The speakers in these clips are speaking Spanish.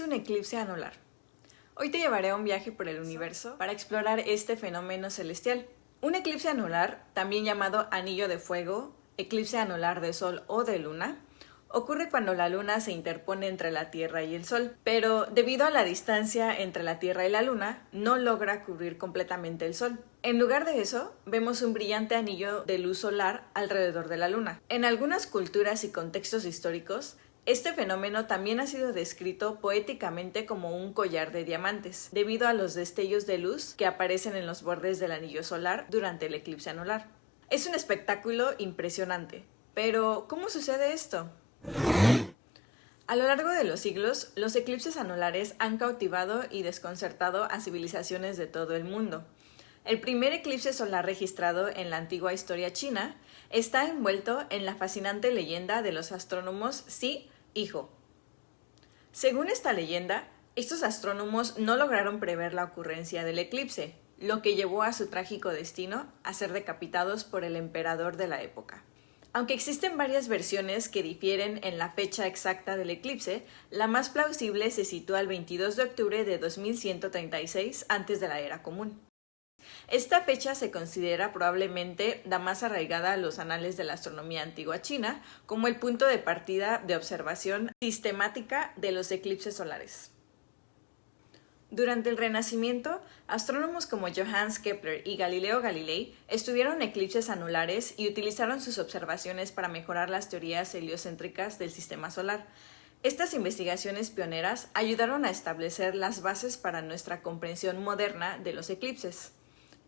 es un eclipse anular? Hoy te llevaré a un viaje por el universo para explorar este fenómeno celestial. Un eclipse anular, también llamado anillo de fuego, eclipse anular de sol o de luna, ocurre cuando la luna se interpone entre la Tierra y el Sol, pero debido a la distancia entre la Tierra y la luna, no logra cubrir completamente el Sol. En lugar de eso, vemos un brillante anillo de luz solar alrededor de la luna. En algunas culturas y contextos históricos, este fenómeno también ha sido descrito poéticamente como un collar de diamantes, debido a los destellos de luz que aparecen en los bordes del anillo solar durante el eclipse anular. Es un espectáculo impresionante, pero ¿cómo sucede esto? A lo largo de los siglos, los eclipses anulares han cautivado y desconcertado a civilizaciones de todo el mundo. El primer eclipse solar registrado en la antigua historia china está envuelto en la fascinante leyenda de los astrónomos Si y Jo. Según esta leyenda, estos astrónomos no lograron prever la ocurrencia del eclipse, lo que llevó a su trágico destino a ser decapitados por el emperador de la época. Aunque existen varias versiones que difieren en la fecha exacta del eclipse, la más plausible se sitúa el 22 de octubre de 2136 antes de la era común. Esta fecha se considera probablemente la más arraigada a los anales de la astronomía antigua china como el punto de partida de observación sistemática de los eclipses solares. Durante el Renacimiento, astrónomos como Johannes Kepler y Galileo Galilei estudiaron eclipses anulares y utilizaron sus observaciones para mejorar las teorías heliocéntricas del sistema solar. Estas investigaciones pioneras ayudaron a establecer las bases para nuestra comprensión moderna de los eclipses.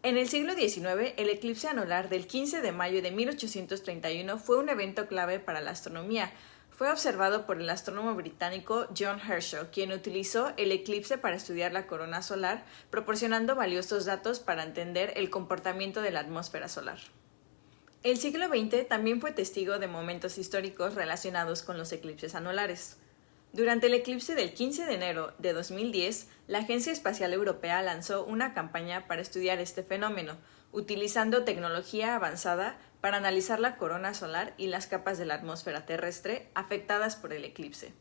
En el siglo XIX, el eclipse anular del 15 de mayo de 1831 fue un evento clave para la astronomía. Fue observado por el astrónomo británico John Herschel, quien utilizó el eclipse para estudiar la corona solar, proporcionando valiosos datos para entender el comportamiento de la atmósfera solar. El siglo XX también fue testigo de momentos históricos relacionados con los eclipses anulares. Durante el eclipse del 15 de enero de 2010, la Agencia Espacial Europea lanzó una campaña para estudiar este fenómeno, utilizando tecnología avanzada para analizar la corona solar y las capas de la atmósfera terrestre afectadas por el eclipse.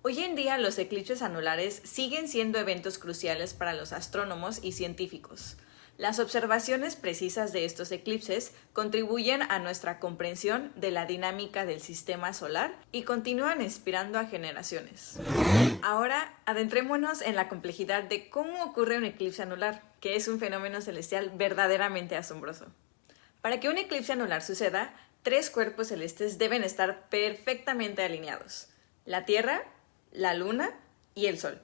Hoy en día, los eclipses anulares siguen siendo eventos cruciales para los astrónomos y científicos. Las observaciones precisas de estos eclipses contribuyen a nuestra comprensión de la dinámica del sistema solar y continúan inspirando a generaciones. Ahora, adentrémonos en la complejidad de cómo ocurre un eclipse anular, que es un fenómeno celestial verdaderamente asombroso. Para que un eclipse anular suceda, 3 cuerpos celestes deben estar perfectamente alineados: la Tierra, la Luna y el Sol.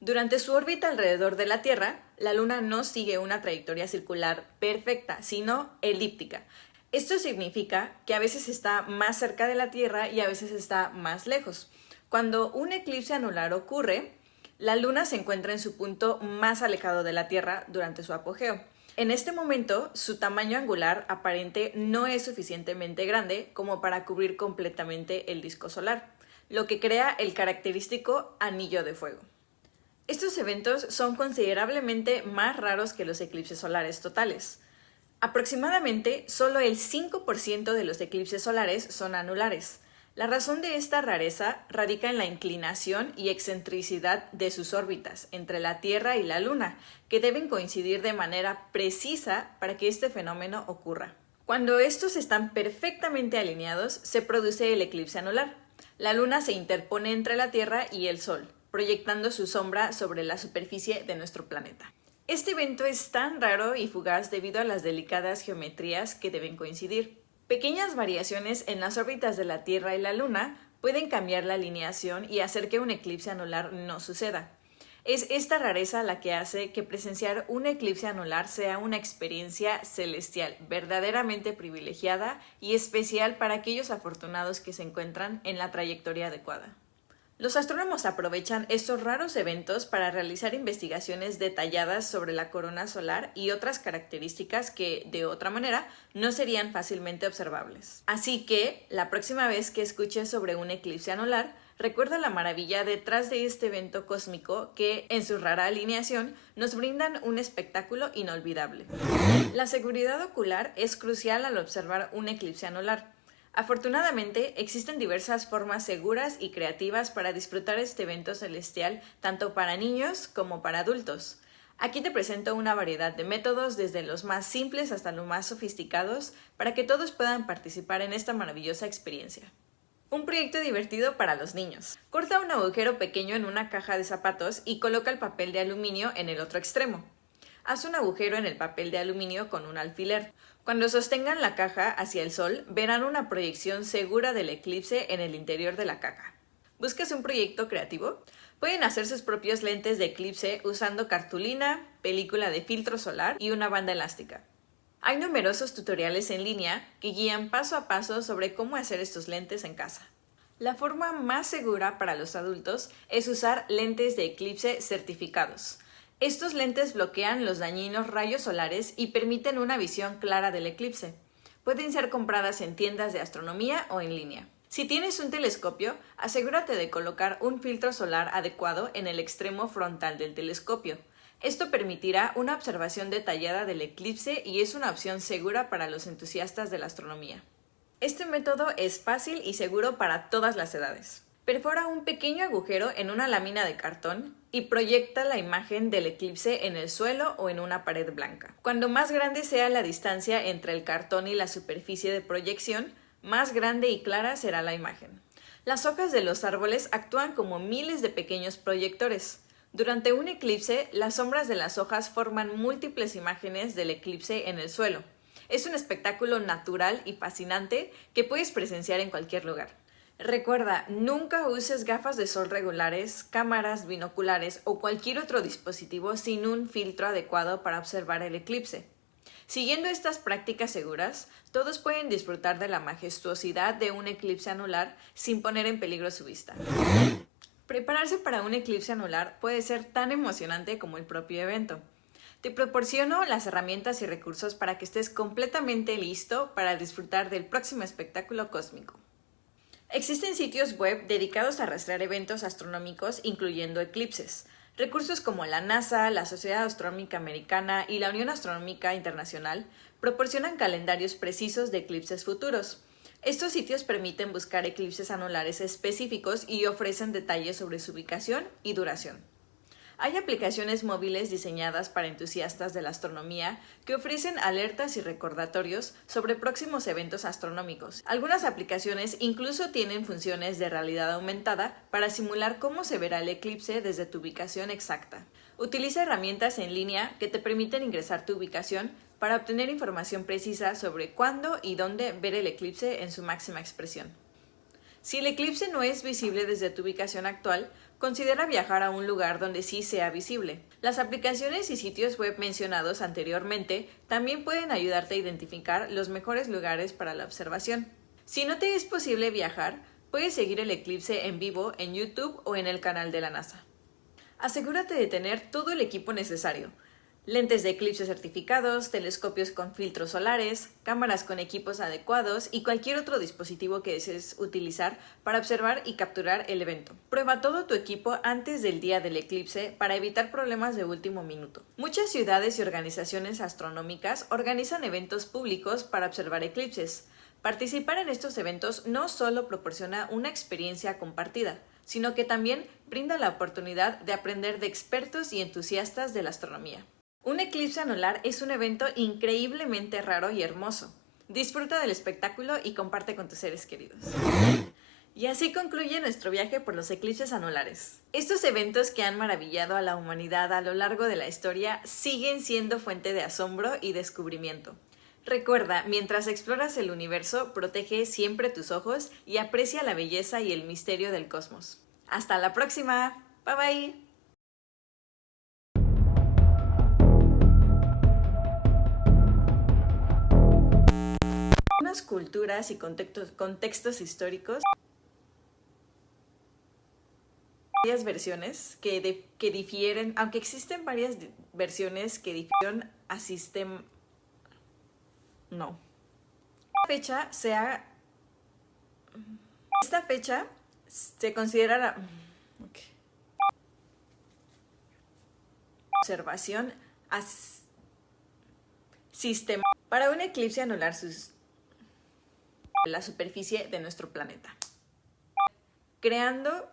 Durante su órbita alrededor de la Tierra, la Luna no sigue una trayectoria circular perfecta, sino elíptica. Esto significa que a veces está más cerca de la Tierra y a veces está más lejos. Cuando un eclipse anular ocurre, la Luna se encuentra en su punto más alejado de la Tierra durante su apogeo. En este momento, su tamaño angular aparente no es suficientemente grande como para cubrir completamente el disco solar, lo que crea el característico anillo de fuego. Estos eventos son considerablemente más raros que los eclipses solares totales. Aproximadamente, solo el 5% de los eclipses solares son anulares. La razón de esta rareza radica en la inclinación y excentricidad de sus órbitas entre la Tierra y la Luna, que deben coincidir de manera precisa para que este fenómeno ocurra. Cuando estos están perfectamente alineados, se produce el eclipse anular. La Luna se interpone entre la Tierra y el Sol, proyectando su sombra sobre la superficie de nuestro planeta. Este evento es tan raro y fugaz debido a las delicadas geometrías que deben coincidir. Pequeñas variaciones en las órbitas de la Tierra y la Luna pueden cambiar la alineación y hacer que un eclipse anular no suceda. Es esta rareza la que hace que presenciar un eclipse anular sea una experiencia celestial verdaderamente privilegiada y especial para aquellos afortunados que se encuentran en la trayectoria adecuada. Los astrónomos aprovechan estos raros eventos para realizar investigaciones detalladas sobre la corona solar y otras características que, de otra manera, no serían fácilmente observables. Así que, la próxima vez que escuches sobre un eclipse anular, recuerda la maravilla detrás de este evento cósmico que, en su rara alineación, nos brindan un espectáculo inolvidable. La seguridad ocular es crucial al observar un eclipse anular. Afortunadamente, existen diversas formas seguras y creativas para disfrutar este evento celestial, tanto para niños como para adultos. Aquí te presento una variedad de métodos, desde los más simples hasta los más sofisticados, para que todos puedan participar en esta maravillosa experiencia. Un proyecto divertido para los niños. Corta un agujero pequeño en una caja de zapatos y coloca el papel de aluminio en el otro extremo. Haz un agujero en el papel de aluminio con un alfiler. Cuando sostengan la caja hacia el sol, verán una proyección segura del eclipse en el interior de la caja. ¿Buscas un proyecto creativo? Pueden hacer sus propios lentes de eclipse usando cartulina, película de filtro solar y una banda elástica. Hay numerosos tutoriales en línea que guían paso a paso sobre cómo hacer estos lentes en casa. La forma más segura para los adultos es usar lentes de eclipse certificados. Estos lentes bloquean los dañinos rayos solares y permiten una visión clara del eclipse. Pueden ser compradas en tiendas de astronomía o en línea. Si tienes un telescopio, asegúrate de colocar un filtro solar adecuado en el extremo frontal del telescopio. Esto permitirá una observación detallada del eclipse y es una opción segura para los entusiastas de la astronomía. Este método es fácil y seguro para todas las edades. Perfora un pequeño agujero en una lámina de cartón y proyecta la imagen del eclipse en el suelo o en una pared blanca. Cuando más grande sea la distancia entre el cartón y la superficie de proyección, más grande y clara será la imagen. Las hojas de los árboles actúan como miles de pequeños proyectores. Durante un eclipse, las sombras de las hojas forman múltiples imágenes del eclipse en el suelo. Es un espectáculo natural y fascinante que puedes presenciar en cualquier lugar. Recuerda, nunca uses gafas de sol regulares, cámaras, binoculares o cualquier otro dispositivo sin un filtro adecuado para observar el eclipse. Siguiendo estas prácticas seguras, todos pueden disfrutar de la majestuosidad de un eclipse anular sin poner en peligro su vista. Prepararse para un eclipse anular puede ser tan emocionante como el propio evento. Te proporciono las herramientas y recursos para que estés completamente listo para disfrutar del próximo espectáculo cósmico. Existen sitios web dedicados a rastrear eventos astronómicos, incluyendo eclipses. Recursos como la NASA, la Sociedad Astronómica Americana y la Unión Astronómica Internacional proporcionan calendarios precisos de eclipses futuros. Estos sitios permiten buscar eclipses anulares específicos y ofrecen detalles sobre su ubicación y duración. Hay aplicaciones móviles diseñadas para entusiastas de la astronomía que ofrecen alertas y recordatorios sobre próximos eventos astronómicos. Algunas aplicaciones incluso tienen funciones de realidad aumentada para simular cómo se verá el eclipse desde tu ubicación exacta. Utiliza herramientas en línea que te permiten ingresar tu ubicación para obtener información precisa sobre cuándo y dónde ver el eclipse en su máxima expresión. Si el eclipse no es visible desde tu ubicación actual, considera viajar a un lugar donde sí sea visible. Las aplicaciones y sitios web mencionados anteriormente también pueden ayudarte a identificar los mejores lugares para la observación. Si no te es posible viajar, puedes seguir el eclipse en vivo en YouTube o en el canal de la NASA. Asegúrate de tener todo el equipo necesario: lentes de eclipse certificados, telescopios con filtros solares, cámaras con equipos adecuados y cualquier otro dispositivo que desees utilizar para observar y capturar el evento. Prueba todo tu equipo antes del día del eclipse para evitar problemas de último minuto. Muchas ciudades y organizaciones astronómicas organizan eventos públicos para observar eclipses. Participar en estos eventos no solo proporciona una experiencia compartida, sino que también brinda la oportunidad de aprender de expertos y entusiastas de la astronomía. Un eclipse anular es un evento increíblemente raro y hermoso. Disfruta del espectáculo y comparte con tus seres queridos. Y así concluye nuestro viaje por los eclipses anulares. Estos eventos que han maravillado a la humanidad a lo largo de la historia siguen siendo fuente de asombro y descubrimiento. Recuerda, mientras exploras el universo, protege siempre tus ojos y aprecia la belleza y el misterio del cosmos. ¡Hasta la próxima! ¡Bye bye! Algunas culturas y contextos históricos, varias versiones que difieren, aunque existen varias versiones que difieren a sistema. No. Esta fecha se considera la observación sistema para un eclipse anular la superficie de nuestro planeta, creando